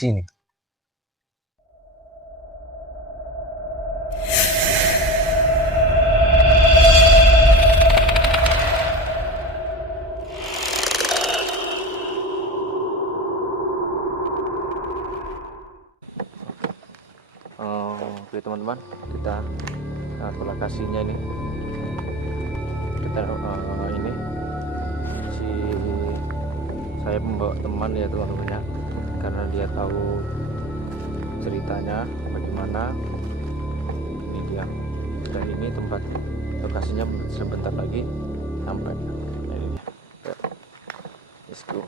sini. Oke teman-teman, kita ke lokasinya ini. Kita ini saya membawa teman ya teman-teman ya, karena dia tahu ceritanya bagaimana. Ini dia, dan ini tempat lokasinya sebentar lagi sampai. Nah, ini dia. Ya, let's go.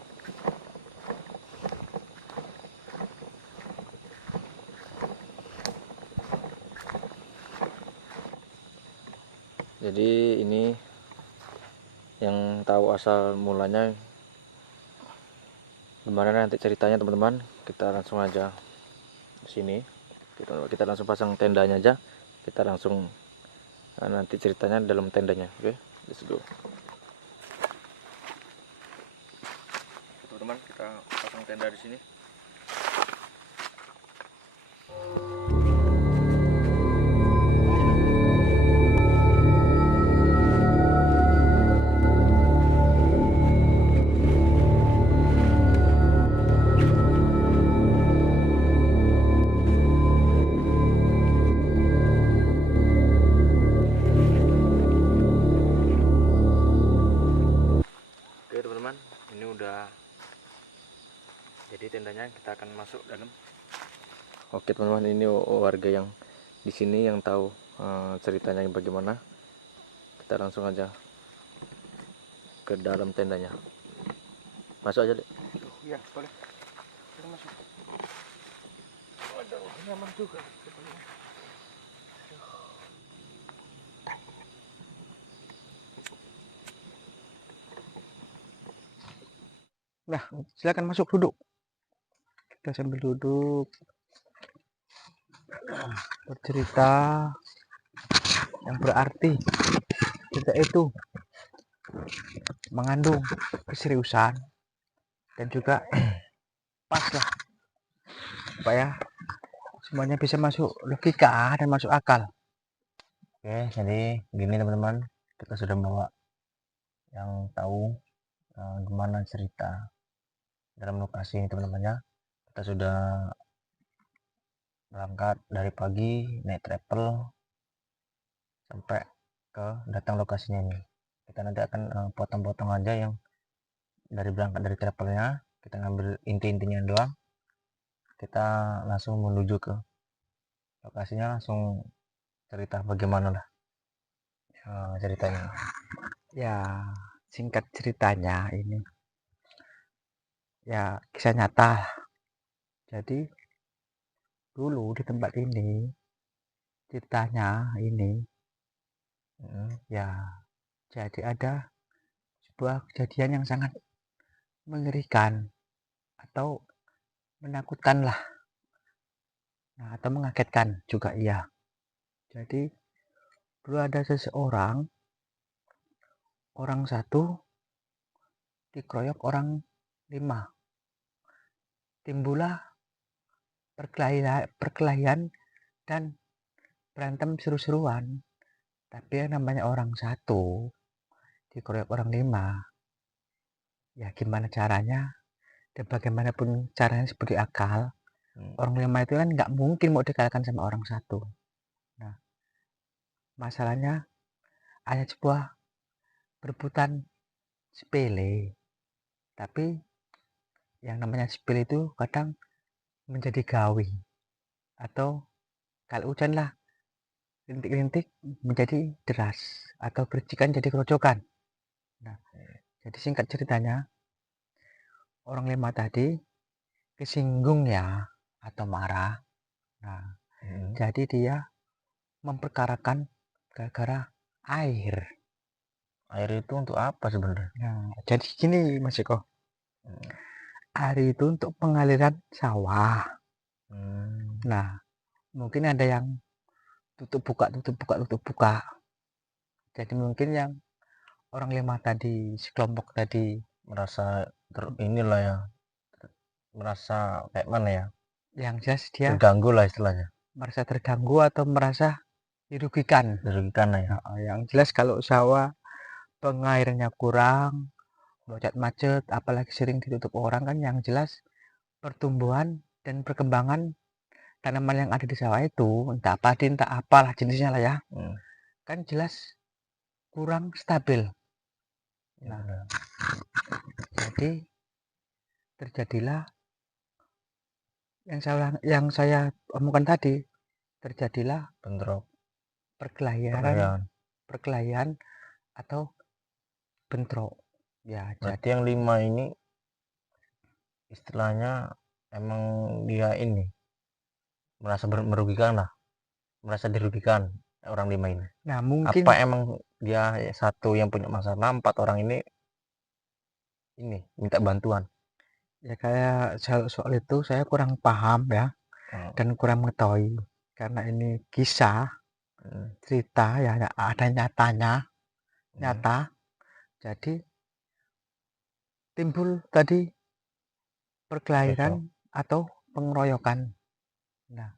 Jadi ini yang tahu asal mulanya gimana nanti ceritanya teman-teman, kita langsung aja ke sini. Kita langsung pasang tendanya aja. Kita langsung nanti ceritanya dalam tendanya. Oke, let's go. Teman-teman, kita pasang tenda di sini. Oke teman-teman, ini udah jadi tendanya, kita akan masuk dalam. Oke teman-teman, ini warga yang di sini yang tahu ceritanya bagaimana. Kita langsung aja ke dalam tendanya. Masuk aja deh. Iya, boleh. Kita masuk. Waduh, nyaman juga. Nah, silakan masuk, duduk. Kita sambil duduk bercerita yang berarti. Cerita itu mengandung keseriusan dan juga pas lah, supaya semuanya bisa masuk logika dan masuk akal. Oke, jadi gini teman-teman, kita sudah bawa yang tahu gimana cerita dalam lokasi ini teman-teman ya. Kita sudah berangkat dari pagi, naik travel sampai ke datang lokasinya ini. Kita nanti akan potong-potong aja yang dari berangkat dari travelnya, kita ngambil inti-intinya doang. Kita langsung menuju ke lokasinya, langsung cerita bagaimana lah ceritanya. Ya, singkat ceritanya ini ya kisah nyata. Jadi dulu di tempat ini ceritanya ini ya, jadi ada sebuah kejadian yang sangat mengerikan atau menakutkan lah, nah, atau mengagetkan juga iya. Jadi dulu ada seseorang, orang satu dikeroyok orang 5. Timbullah perkelahian dan berantem seru-seruan. Tapi yang namanya orang satu dikeroyok orang 5, ya gimana caranya, dan bagaimanapun caranya sebagai akal, orang 5 itu kan nggak mungkin mau dikalahkan sama orang satu. Nah, masalahnya ada sebuah perebutan sepele, tapi yang namanya sepele itu kadang menjadi gawi, atau kalau hujan lah rintik-rintik menjadi deras, atau percikan jadi kerocokan. Nah, jadi singkat ceritanya, orang 5 tadi kesinggung ya, atau marah. Nah, jadi dia memperkarakan gara-gara air. Air itu untuk apa sebenarnya? Nah, jadi gini Mas Eko, air itu untuk pengaliran sawah. Nah, mungkin ada yang tutup buka. Jadi mungkin yang orang 5 tadi, sekelompok tadi Merasa inilah ya, merasa kayak mana ya, Yang jelas dia terganggu lah istilahnya, merasa terganggu atau merasa dirugikan. dirugikan lah ya. Nah, yang jelas kalau sawah pengairannya kurang, macet, apalagi sering ditutup orang kan, yang jelas pertumbuhan dan perkembangan tanaman yang ada di sawah itu, entah padi entah apalah jenisnya lah ya, kan jelas kurang stabil. Ya, Nah, benar. jadi terjadilah yang saya omongkan tadi, terjadilah Bentrok, perkelahian perkelahian. atau bentrok. Ya, Berarti yang 5 ini istilahnya emang dia ini merasa merugikan lah, merasa dirugikan orang 5 ini. nah mungkin Apa emang dia satu yang punya masalah, 4 orang ini minta bantuan? ya kayak soal itu saya kurang paham ya, dan kurang mengetahui karena ini kisah cerita ya, ada nyata. Jadi timbul tadi perkelahian atau pengeroyokan. Nah,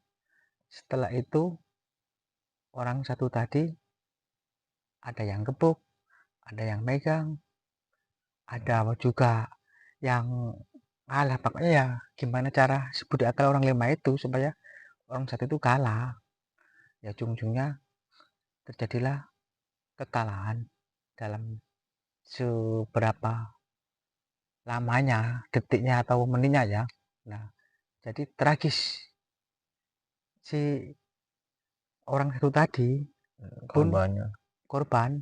setelah itu orang satu tadi ada yang gebuk, ada yang megang, ada juga yang kalah. Pokoknya ya gimana cara sebut akal orang 5 itu supaya orang satu itu kalah. Ya ujung-ujungnya terjadilah kekalahan dalam seberapa lamanya, detiknya atau menitnya ya. Nah, jadi tragis si orang satu tadi pun korban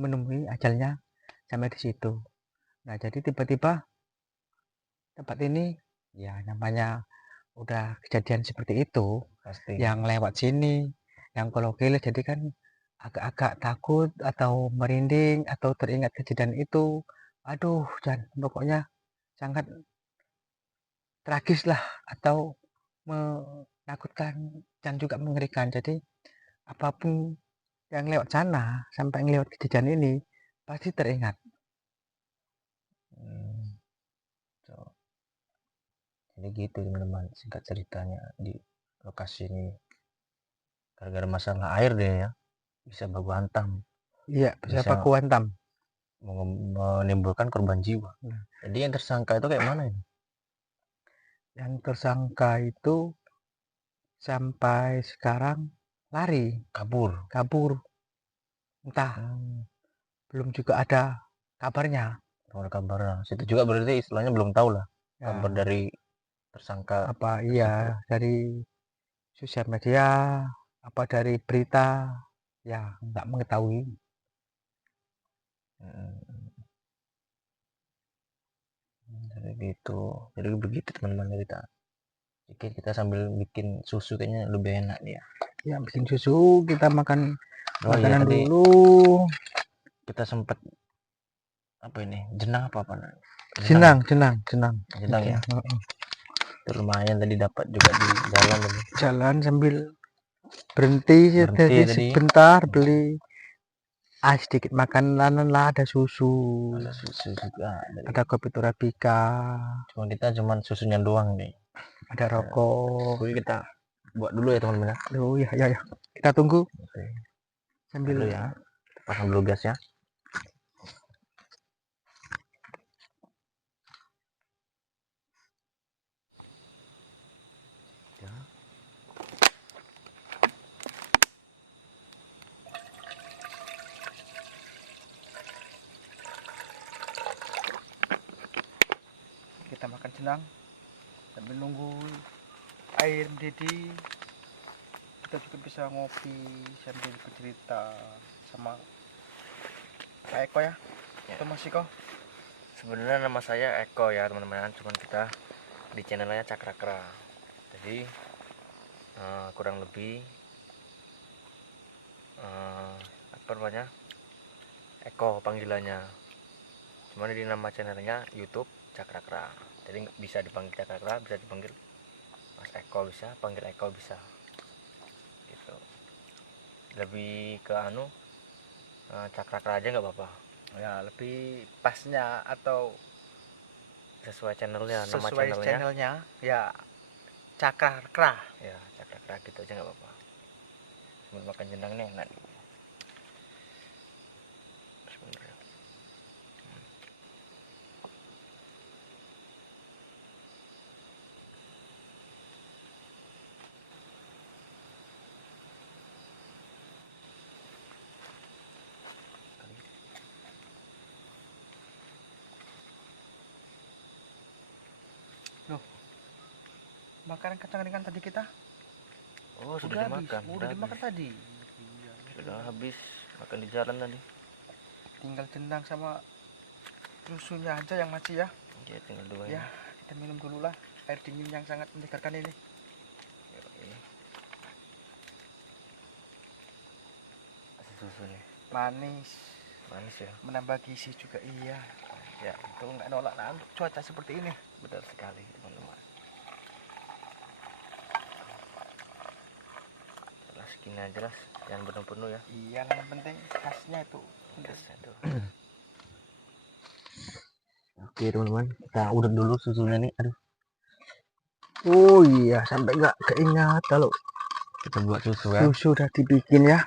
menemui ajalnya sampai di situ. Nah, jadi tiba-tiba tempat ini ya namanya udah kejadian seperti itu, Pasti. yang lewat sini, yang kolokil jadi kan agak-agak takut atau merinding atau teringat kejadian itu. Aduh, dan pokoknya sangat tragis lah atau menakutkan dan juga mengerikan. Jadi apapun yang lewat sana sampai lewat kejadian ini pasti teringat. So, jadi gitu teman-teman singkat ceritanya di lokasi ini. Gara-gara masalah air deh ya, bisa baku hantam. Iya, bisa baku hantam, menimbulkan korban jiwa. Jadi yang tersangka itu kayak mana ini? Yang tersangka itu sampai sekarang lari, kabur. Entah, belum juga ada kabarnya. Kabar situ juga berarti istilahnya belum tahu lah Ya, kabar dari tersangka apa iya dari sosial media, apa dari berita, ya nggak mengetahui. Jadi begitu teman-teman cerita. Oke, kita sambil bikin susu kayaknya lebih enak nih ya. Ya, bikin susu, kita makan makanan tadi dulu. Kita sempat apa ini? Jenang apa Jenang ya. Itu lumayan tadi dapat juga di jalan tadi. Jalan sambil berhenti tadi sebentar beli sedikit makanan lah, ada susu juga, ada kopi Torabika, kita cuman susunya doang nih, ada rokok. Oke, kita buat dulu ya teman-teman ya. Ya kita tunggu. Oke. Sambil dulu ya, pasang dulu gas ya. kita makan jenang sambil nunggu air mendidih. Kita juga bisa ngopi sambil bercerita sama Pak Eko ya. Itu Mas Eko. Sebenarnya nama saya Eko ya teman-teman, cuman kita di channelnya Cakrakra. Jadi kurang lebih apa namanya, Eko panggilannya. Cuman di nama channelnya YouTube Cakrakra. Jadi bisa dipanggil Cakrakra, bisa dipanggil Mas Eko, bisa panggil Eko bisa. Gitu. Lebih ke Cakrakra aja nggak apa-apa. Ya lebih pasnya atau Sesuai channelnya, nama sesuai channelnya ya Cakra. Ya cakra gitu aja nggak apa-apa, sambil makan jenang nih enak sebenarnya. Makanan kacang ringan tadi kita Oh sudah dimakan, udah dimakan habis. tadi. Iya, Sudah habis makan di jalan tadi. tinggal jenang sama susunya aja yang masih ya. Ya tinggal dua Ya, ini. kita minum dulu lah air dingin yang sangat menyegarkan ini. Yoi. Kasih susu nih, Manis, manis ya. menambah gizi juga iya. Ya, itu nggak nolak lah untuk cuaca seperti ini. Benar sekali teman-teman. Lah segini aja lah, jangan penuh-penuh ya. Iya, yang penting khasnya itu. Gasnya tuh. Oke teman-teman, kita udah dulu susunya nih. Aduh, Oh iya, sampai nggak keingat kalau kita buat susu ya. susu udah dibikin ya.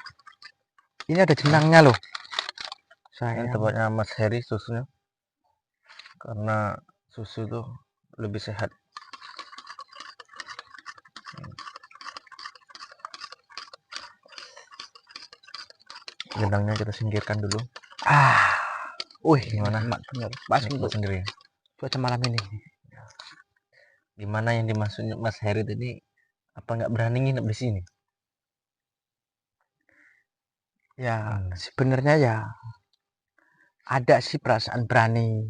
Ini ada jenangnya loh. Ini Sayang. tempatnya Mas Heri susunya, karena susu tuh lebih sehat. Jenangnya kita singkirkan dulu. Wih, Gimana? nikmat bener. Pas Nikmat untuk sendiri. cuaca malam ini. Gimana yang dimaksud Mas Heri tadi? Apa nggak berani nginep di sini? Ya, sebenarnya ya ada sih perasaan berani.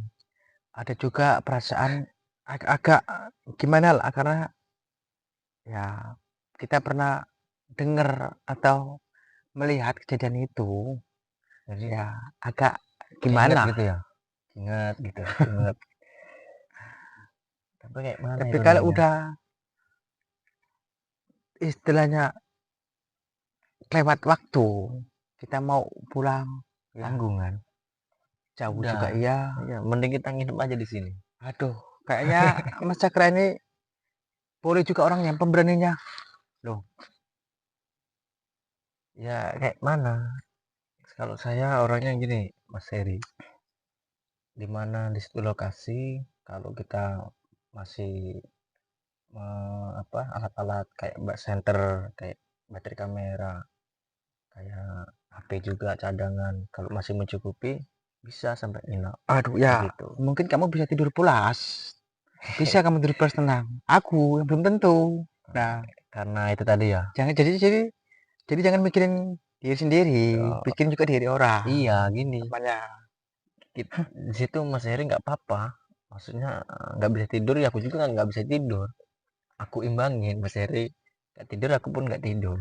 Ada juga perasaan agak gimana lah, karena ya kita pernah dengar atau melihat kejadian itu. Jadi Ya agak ingat gimana. gitu ya, ingat gitu, ingat. Tapi kayak mana Tapi itu kalau namanya? udah istilahnya lewat waktu, kita mau pulang ya Tanggung kan? jauh Udah. juga iya. Iya, mending kita nginep aja di sini. Aduh, kayaknya Mas Cakra ini boleh juga orang yang pemberaninya. Ya kayak mana? Kalau saya orangnya gini, Mas Heri. Dimana di situ lokasi, kalau kita masih alat-alat kayak center, kayak baterai kamera, kayak HP juga cadangan, kalau masih mencukupi bisa sampai nginap Aduh ya, gitu. mungkin kamu bisa tidur pulas. Bisa kamu tidur pulas tenang. Aku yang belum tentu. Nah, Karena itu tadi ya. jangan jadi jangan mikirin diri sendiri, Oh, bikin juga diri orang. iya gini. Namanya. Di situ Mas Heri nggak apa-apa. Maksudnya nggak bisa tidur ya aku juga nggak bisa tidur. Aku imbangin Mas Heri nggak tidur aku pun nggak tidur.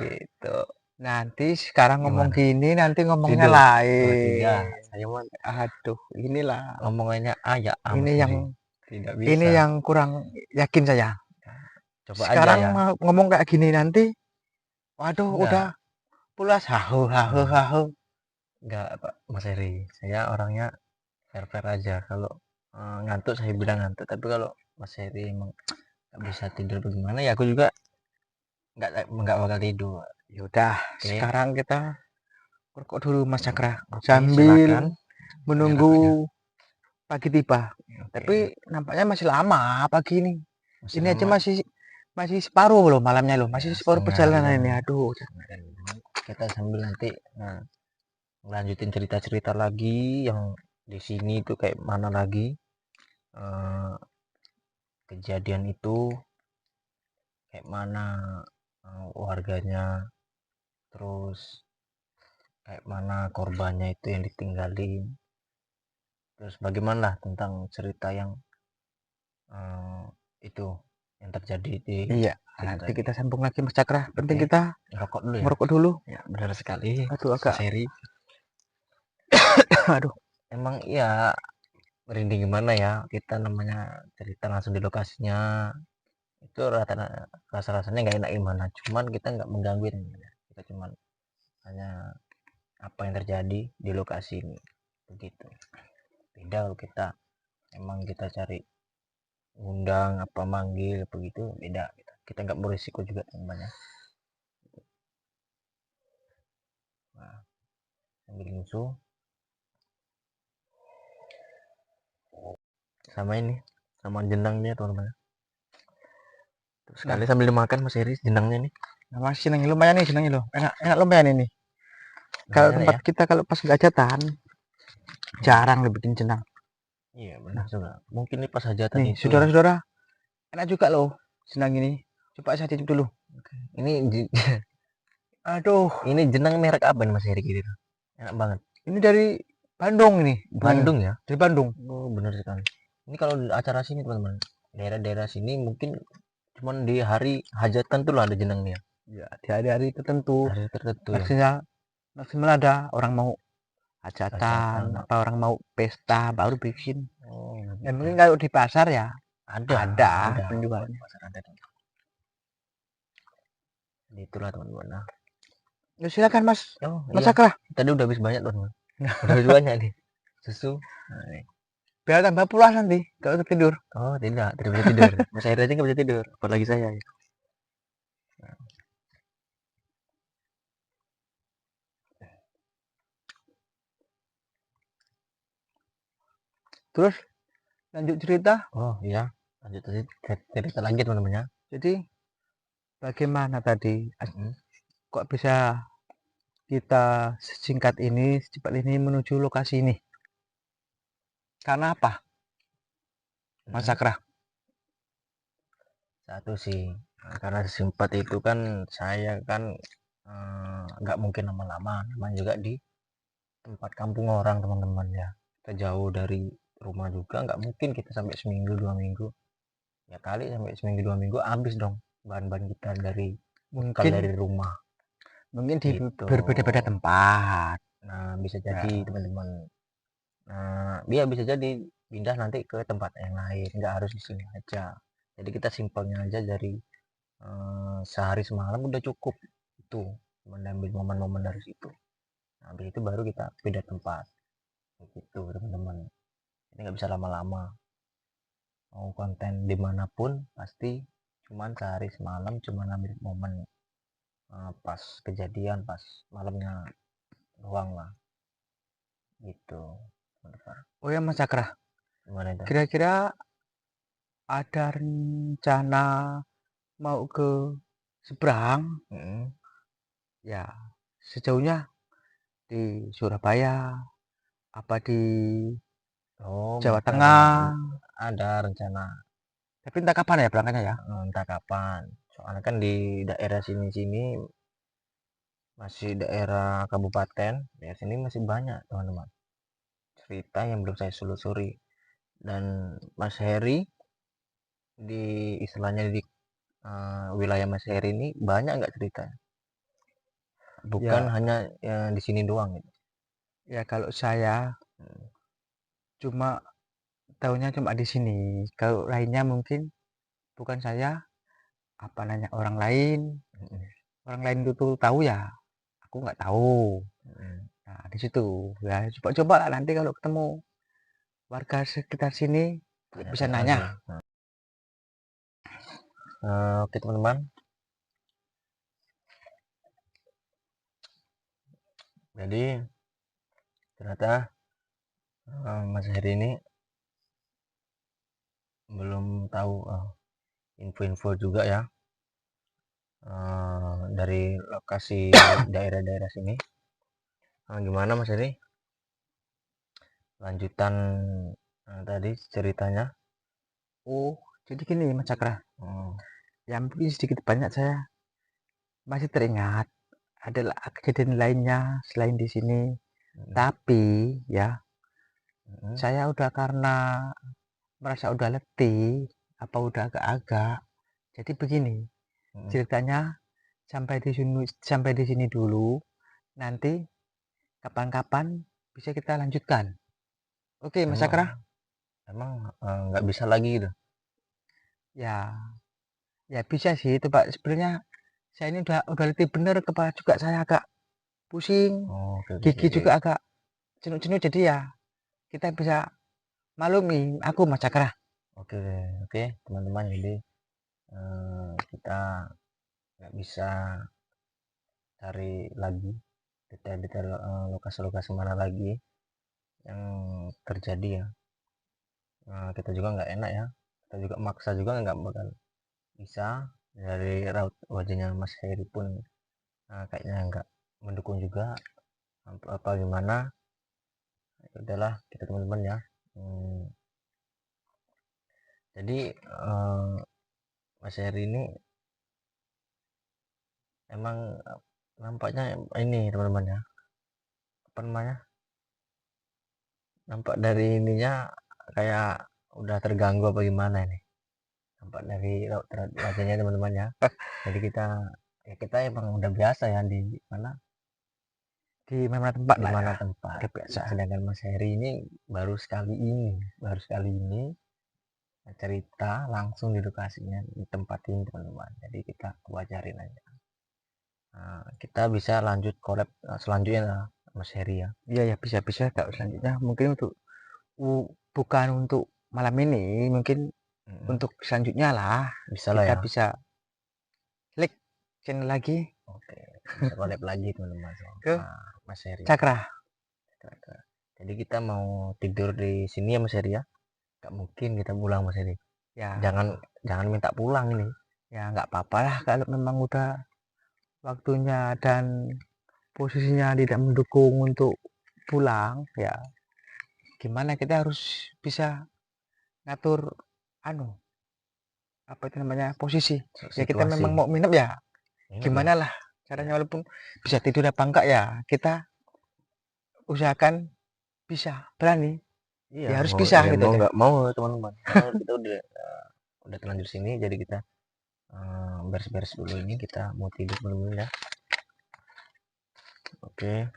Gitu. Nanti sekarang ngomong Gimana? gini, nanti ngomongnya Tidur. Oh, tidak. lain. Saya mau Aduh, inilah. ngomongannya ya Ini Mas yang Heri. Tidak ini bisa. yang kurang yakin saya. Coba aja Sekarang ya. mau ngomong kayak gini nanti, waduh, Enggak, udah pulas hahu. enggak Pak Mas Heri. Saya orangnya fair-fair aja. Kalau ngantuk saya bilang ngantuk. Tapi kalau Mas Heri emang nggak bisa tidur bagaimana ya aku juga nggak bakal tidur. Yaudah, Oke. sekarang kita rokok dulu Mas Cakra. Oke, Sambil silakan. menunggu Rokoknya. pagi tiba. Oke. Tapi nampaknya masih lama pagi ini. Masih Ini aja lama. masih separuh loh malamnya loh. Masih Ya, separuh setengah perjalanan jam. ini. Aduh. Kita sambil nanti lanjutin cerita-cerita lagi yang di sini tuh kayak mana lagi kejadian itu, kayak mana warganya, terus kayak mana korbannya itu yang ditinggalin, terus bagaimana tentang cerita yang itu yang terjadi di Iya, situ nanti tadi. kita sambung lagi Mas Cakra. Penting Oke, kita ngerokok dulu ya. merokok dulu. Ya, benar sekali. Aduh, agak. Seri. Aduh. Emang iya merinding gimana ya, kita namanya cerita langsung di lokasinya itu rasa-rasanya nggak enak gimana, cuman kita nggak menggangguin, kita cuman hanya apa yang terjadi di lokasi ini begitu. Beda kalau kita emang kita cari undang apa manggil begitu beda gitu. Kita nggak berisiko juga teman-teman ya. Nah, sambil nyusu sama ini sama jenangnya teman-teman. Terus sekali Nah. sambil dimakan Mas Heri jenangnya nih. Nah, masih senangnya lumayan nih, senangnya loh. Enak lumayan ini. Kalau Lumayan tempat ya. kita kalau pas hajatan jarang lo bikin jenang. Iya benar juga. Mungkin ini pas hajatan Nih, itu ya. saudara-saudara, enak juga loh jenang ini. Coba saya cicip dulu. Ini Aduh, ini jenang merek apa nih Mas Heri gitu? Enak banget. ini dari Bandung ini. Bandung ya? Dari Bandung. Oh benar sekali. Ini kalau di acara sini teman-teman, daerah-daerah sini mungkin cuman di hari hajatan tuh lah ada jenangnya. Ya, di hari-hari tertentu. Hari tertentu ya. Maksimal ada orang mau hajatan, Hajatan. apa orang mau pesta baru bikin. Oh, Ya mungkin kalau di pasar ya ada penjualnya. pasar ada tuh. Jadi itulah teman-teman. Nah, Ya silakan Mas. oh Mas iya, Sakra. tadi udah habis banyak teman-teman. Udah habis banyak nih susu. Nah, nih. Biar tambah pulas nanti kalau tidur. Oh tidak bisa tidur. Mas Air aja nggak bisa tidur, apalagi saya. Ya. Terus lanjut cerita. Oh iya, lanjut tadi cerita lagi teman-teman ya. Jadi bagaimana tadi? Mm-mm. Kok bisa kita sesingkat ini, secepat ini menuju lokasi ini? Karena apa, Mas Mm-mm. Sakra? Satu sih, karena sesimpel itu kan saya kan nggak mungkin lama-lama, namanya juga di tempat kampung orang teman-teman ya. Kita jauh dari rumah juga nggak mungkin kita sampai seminggu 2 minggu. Ya kali sampai seminggu 2 minggu habis dong bahan-bahan kita dari bekal Mungkin dari rumah di gitu. berbeda-beda tempat. Nah bisa Ya, jadi teman-teman. Nah dia bisa jadi pindah nanti ke tempat yang lain, nggak harus di sini aja. Jadi kita simpelnya aja dari sehari semalam udah cukup itu mengambil momen-momen dari situ. Nah, habis itu baru kita pindah tempat gitu teman-teman. Ini nggak bisa lama-lama. Mau konten dimanapun pasti cuman sehari semalam cuman ambil momen pas kejadian pas malamnya doang lah gitu teman-teman. oh ya Mas Sakra, Gimana itu? kira-kira ada rencana mau ke seberang? Mm-mm. Ya, sejauhnya di Surabaya, apa di Oh Jawa masih Tengah? ada rencana. Tapi entah kapan ya berangkatnya ya? Entah kapan soalnya kan di daerah sini-sini masih daerah kabupaten daerah sini masih banyak teman-teman cerita yang belum saya selusuri dan Mas Heri di istilahnya di wilayah Mas Heri ini banyak nggak cerita bukan Ya, hanya di sini doang gitu. ya kalau saya Hmm. cuma tahunya cuma di sini. Kalau lainnya mungkin bukan saya, apa nanya orang lain. Hmm. Orang lain itu tuh tahu ya, aku nggak tahu. Hmm. Nah, di situ ya coba-coba lah nanti kalau ketemu warga sekitar sini bisa Tanya-tanya nanya. lagi. Oke teman-teman jadi ternyata Mas Heri ini belum tahu info-info juga ya dari lokasi daerah-daerah sini. Gimana Mas Heri lanjutan tadi ceritanya? Oh, jadi gini Mas Cakra, Hmm. ya mungkin sedikit banyak saya masih teringat ada kejadian lainnya selain di sini. Hmm. Tapi ya Hmm. saya udah karena merasa udah letih, apa udah agak-agak. Jadi begini, Hmm. ceritanya sampai di sini dulu. Nanti kapan-kapan bisa kita lanjutkan. Oke, Mas Emang Cakra? emang nggak bisa lagi gitu. Ya, ya bisa sih itu Pak. Sebenarnya saya ini udah letih bener, kepala juga saya agak pusing, Oh, oke oke gigi oke. juga agak jenuh-jenuh jadi ya kita bisa maklumi aku Mas Cakra. Oke, oke teman-teman, jadi kita nggak bisa cari lagi detail-detail lokasi-lokasi mana lagi yang terjadi ya. Kita juga nggak enak ya, kita juga maksa juga nggak bakal bisa. Dari raut wajahnya Mas Heri pun kayaknya nggak mendukung juga apa gimana. Ya udahlah kita teman-teman ya. Jadi Mas Heri ini emang nampaknya ini teman-teman ya, apa namanya, nampak dari ininya kayak udah terganggu apa gimana ini, nampak dari raut wajahnya teman-teman ya. Jadi kita emang udah biasa ya di mana, di mana tempat di lah mana ya, tempat. udah biasa. Sedangkan Mas Heri ini baru sekali ini cerita langsung di lokasinya di tempat ini teman-teman. Jadi kita wajarin aja. Kita bisa lanjut collab selanjutnya lah, Mas Heri ya. Iya ya, bisa-bisa kalau selanjutnya mungkin untuk bukan untuk malam ini, mungkin untuk selanjutnya lah Bisa lah kita ya. bisa klik channel lagi Oke, bisa collab lagi teman-teman ke sama Mas Heri. Cakra. Jadi kita mau tidur di sini ya Mas Heri ya. Gak mungkin kita pulang Mas Heri. Ya, Jangan minta pulang ini. ya nggak apa-apa lah kalau memang udah waktunya dan posisinya tidak mendukung untuk pulang, ya gimana, kita harus bisa ngatur anu apa itu namanya posisi. Ya kita Situasi. memang mau minum ya Ini gimana lah caranya, walaupun bisa tidur apa enggak ya kita usahakan bisa, berani. iya, Ya harus bisa ya gitu mau aja. nggak mau teman-teman. Karena kita udah terlanjur sini, jadi kita beres-beres dulu ini. Kita mau tidur dulu ya. Oke.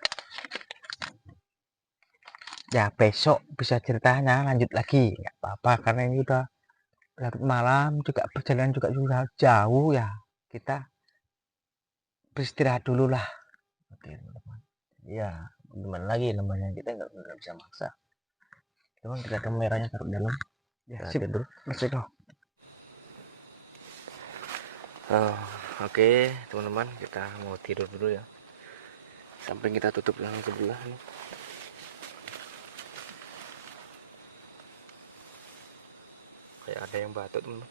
Ya besok bisa ceritanya lanjut lagi, nggak apa-apa, karena ini udah larut malam juga, perjalanan juga sudah jauh ya, kita beristirahat dulu lah. Oke teman-teman. Iya, gimana lagi namanya, kita nggak bisa maksa. Cuman kita kameranya taruh dalam. Ya Kita sip, tidur. Mas Eko. Oke teman-teman, kita mau tidur dulu ya. Samping kita tutup yang sebelah nih. Kayak ada yang batuk teman-teman.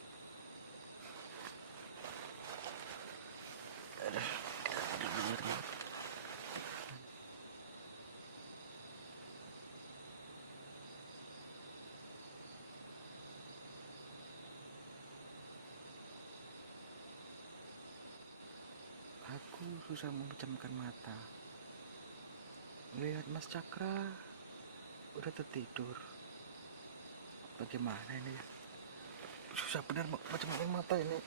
Aku susah memejamkan mata. Melihat Mas Cakra udah tertidur. Bagaimana ini ya? Susah benar memejamkan mata ini.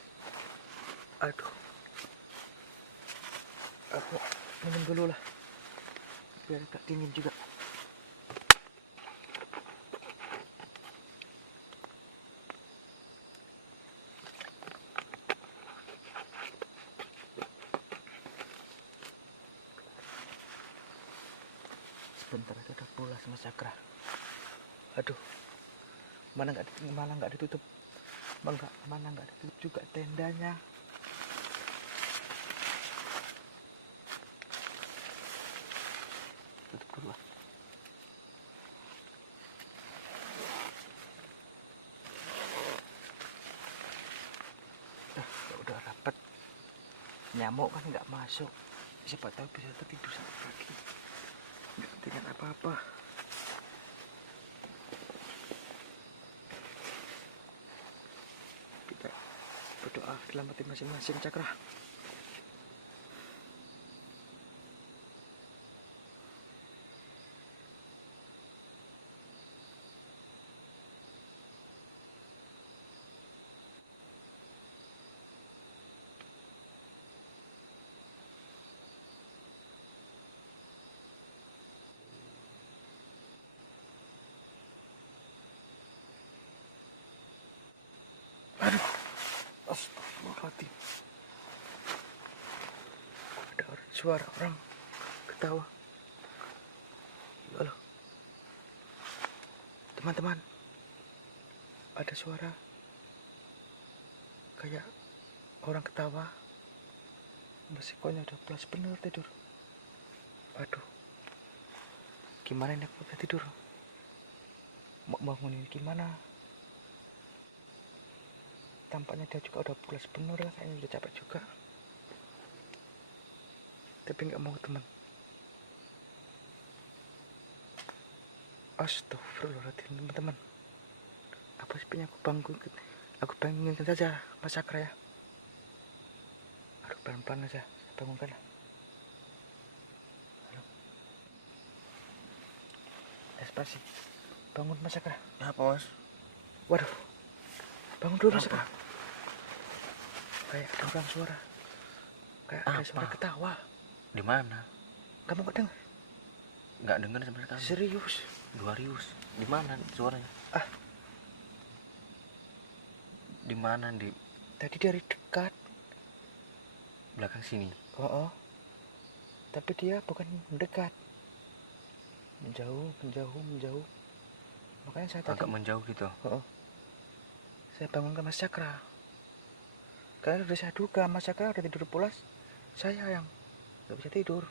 Aduh. Aku minum dulu lah. Biar agak dingin juga. Sebentar aja udah pulas Mas Cakra. Aduh, mana nggak ditutup, mana nggak ditutup juga tendanya. Tutup dulu lah. Udah rapat, nyamuk kan nggak masuk. Siapa tahu bisa tertidur sampai pagi, nggak ketinggalan apa-apa. Kita berdoa dalam hati masing-masing Cakra. Astagfirullahaladzim. Ada suara orang ketawa. Halo teman-teman, ada suara kayak orang ketawa. Mas Ikonya udah pulas bener tidur. Aduh, gimana ini aku udah tidur, mau bangunin gimana? Tampaknya dia juga udah pulas bener lah, kayaknya udah capek juga, tapi nggak mau teman. Astagfirullahaladzim teman-teman, apa sih punya aku bangunkan saja Mas Cakra ya. Aduh, pelan-pelan aja saya bangunkan lah. Halo, espasi, bangun Mas Cakra. Apa mas? Waduh, bangun dulu Mas Apa? Cakra. Kayak ada orang suara, kayak ada suara Apa? ketawa. Di mana? Kamu gak dengar? Nggak denger sampai sekarang. Serius? 2 di mana suaranya? Ah, Di mana? Di tadi dari dekat. belakang sini. Oh, tapi dia bukan mendekat, menjauh. Makanya saya tadi Agak menjauh gitu. saya bangunkan Mas Cakra. Karena udah saya duga Mas Cakra udah tidur pulas, saya yang nggak bisa tidur.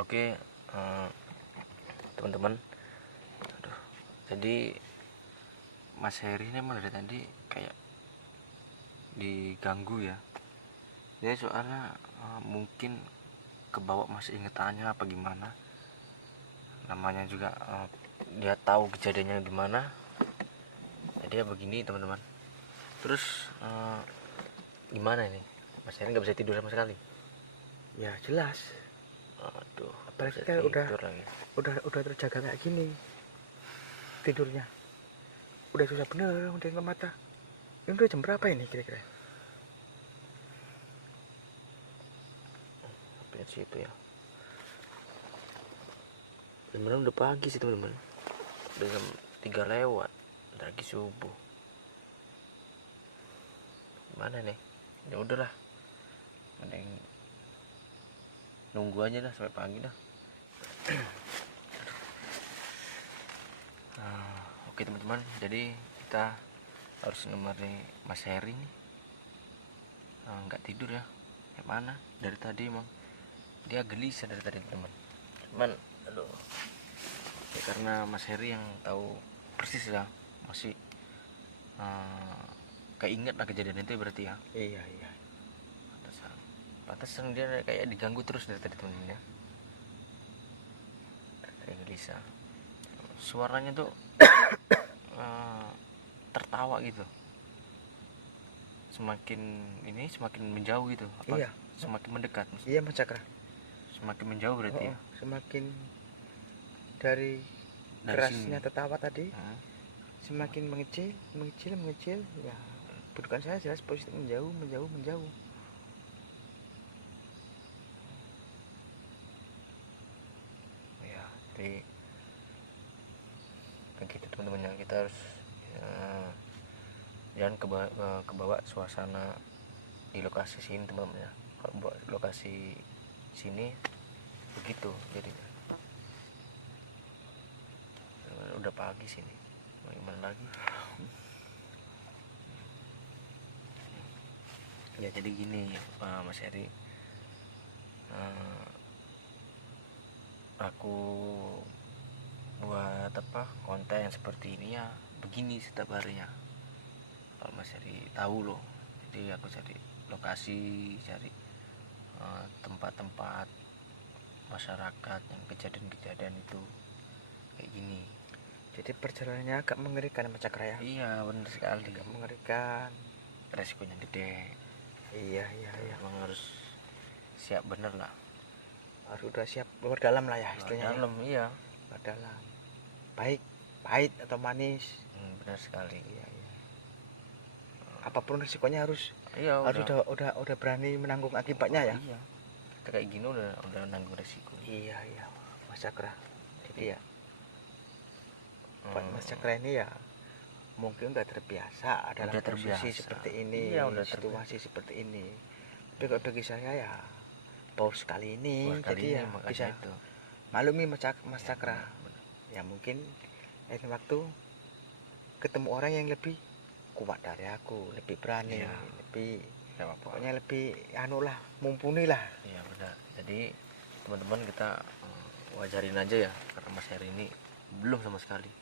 Oke, teman-teman. Aduh, jadi Mas Heri ini emang dari tadi kayak diganggu ya. Dia soalnya mungkin kebawa masih ingetannya apa gimana. Namanya juga dia tahu kejadiannya gimana. Jadi ya begini teman-teman. Terus gimana ini? Mas Heri nggak bisa tidur sama sekali. Ya jelas, Aduh, apalagi bisa kan tidur lagi. udah terjaga kayak gini tidurnya, udah susah bener udah ke mata. Ini udah jam berapa ini kira-kira? Lihat situ ya. Beneran udah pagi sih teman-teman. Udah jam 3 lewat. Lagi subuh. Mana nih? Ya udahlah. Mending nunggu aja dah sampai pagi dah. Oke teman-teman, jadi kita harus nemani Mas Heri nih. Nggak tidur ya. Kayak mana? Dari tadi emang dia gelisah dari tadi teman. Cuman aduh. Ya karena Mas Heri yang tahu persis ya, masih keinget lah kejadian itu berarti ya. Iya. Pantesan dia kayak diganggu terus dari tadi temen ya. Kayak gelisah. Suaranya tuh tertawa gitu. Semakin menjauh gitu. Apa? Iya. Semakin mendekat. Iya Mas Cakra. Semakin menjauh berarti ya. Semakin dari kerasnya tertawa tadi, semakin mengecil ya. Bukan saya jelas posisi menjauh. Ya, jadi begitu teman-teman ya, kita harus jangan kebawa suasana di lokasi sini teman-teman ya. Kalau buat lokasi sini begitu jadinya. Udah pagi sini, mau gimana lagi ya. Jadi gini Mas Heri, aku buat apa konten seperti ini ya begini setiap harinya. Kalau Mas Heri tahu loh, jadi aku cari lokasi, cari tempat-tempat masyarakat yang kejadian-kejadian itu kayak gini. Jadi perjalanannya agak mengerikan Mas Cakra ya. Iya benar sekali, Agak mengerikan. resikonya gede. Iya. Emang harus siap bener lah, Harus udah siap luar dalam lah ya istilahnya. dalam ya. Luar dalam. Baik, pahit atau manis. Benar sekali. Iya. Apapun risikonya harus Iya udah berani menanggung akibatnya ya. Iya, kayak gini udah nanggung resiko. Iya Mas Cakra. Jadi ya buat Mas Cakra ini ya mungkin udah terbiasa dalam Udah posisi terbiasa. seperti ini, Iya, udah situasi seperti ini. Tapi kalau bagi saya ya baru sekali ini, jadi ya bisa itu. maklumi Mas Cakra. Ya mungkin lain waktu ketemu orang yang lebih kuat dari aku, lebih berani, Iya. lebih Nggak apa-apa. pokoknya lebih anu lah, mumpuni lah. Iya benar. Jadi teman-teman kita wajarin aja ya, karena Mas Heri ini belum sama sekali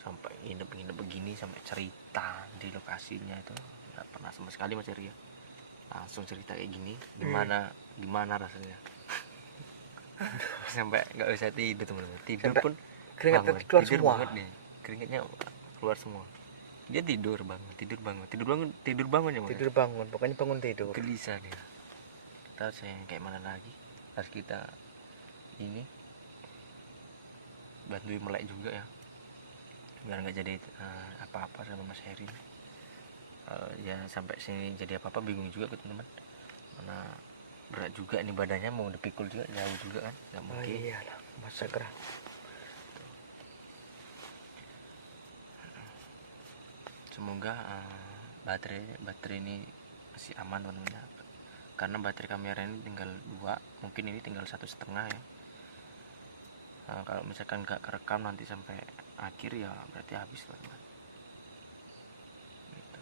sampai nginep-nginep begini, sampai cerita di lokasinya itu nggak pernah sama sekali Mas Heri ya. Langsung cerita kayak gini, gimana rasanya. Sampai nggak bisa tidur teman-teman. Tidur Sampai pun keringat bangun, keluar tidur semua. banget nih, keringatnya keluar semua. Dia tidur bangun, tidur bangun, tidur bangun, tidur bangun ya Mas. Tidur bangun, pokoknya bangun tidur. Gelisah dia. Kita saya kayak mana lagi, harus kita ini bantuin melek juga ya, biar nggak jadi apa-apa sama Mas Heri. Ya sampai sini jadi apa-apa bingung juga teman-teman, mana berat juga nih badannya, mau dipikul juga jauh juga kan, nggak Oh mungkin. iyalah, Mas Sagra. Semoga baterai ini masih aman teman-teman ya, karena baterai kamera ini tinggal 2, mungkin ini tinggal 1,5 ya. Kalau misalkan nggak kerekam nanti sampai akhir ya berarti habis teman-teman gitu.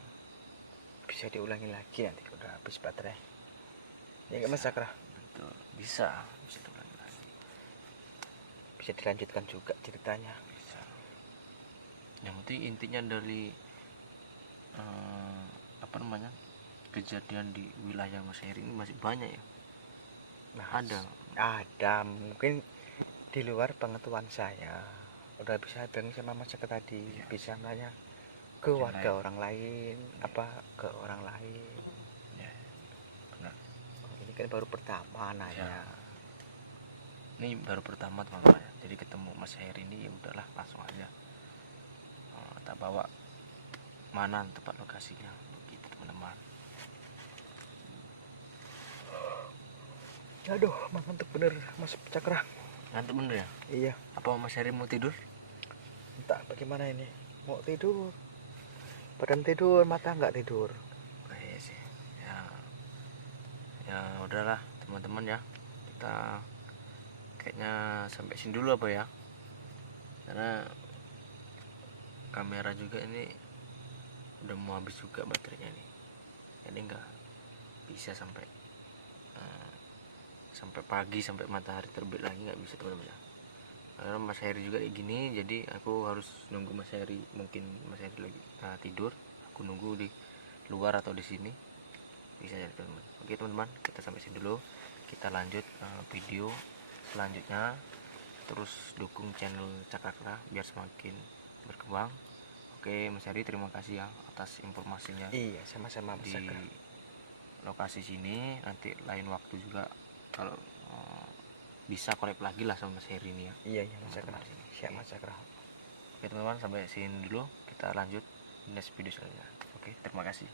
Bisa diulangi lagi nanti udah habis baterai. Ya nggak Mas Sagra? Betul, bisa diulangi lagi, Bisa dilanjutkan juga ceritanya. bisa. Yang penting intinya dari apa namanya, kejadian di wilayah Mas Heri ini masih banyak ya. Nah, Ada mungkin di luar pengetahuan saya. Udah bisa bilang sama Mas Sagra tadi, Iya. bisa nanya ke Yang warga lain. orang lain, apa ke orang lain. Ya, benar. Ini kan baru pertama nanya. Ya. Ini baru pertama teman-teman ya. Jadi ketemu Mas Heri ini ya udahlah langsung aja tak bawa mana tempat lokasinya begitu teman-teman. Aduh, ngantuk bener Mas Cakra. Ngantuk bener ya? Iya, Apa Mas Heri mau tidur? entah bagaimana ini. Mau tidur, badan tidur, mata nggak tidur. Iya sih. Ya udahlah teman-teman ya, kita kayaknya sampai sini dulu apa ya, karena kamera juga ini udah mau habis juga baterainya nih, jadi nggak bisa sampai pagi, sampai matahari terbit lagi nggak bisa teman-teman ya, karena Mas Heri juga kayak gini, jadi aku harus nunggu Mas Heri. Mungkin Mas Heri lagi tidur, aku nunggu di luar atau di sini bisa ya teman-teman. Oke teman-teman, kita sampai sini dulu, kita lanjut video selanjutnya. Terus dukung channel Cakrakra biar semakin berkembang. Oke Mas Heri, terima kasih ya atas informasinya Iya, sama-sama Mas di Cakra. lokasi sini. Nanti lain waktu juga kalau bisa collab lagi lah sama Mas Heri ini ya. Iya, Mas Cakra. Teman-teman sini. Siap Mas Cakra. Oke teman-teman, sampai sini dulu, kita lanjut next video selanjutnya. Oke, terima kasih.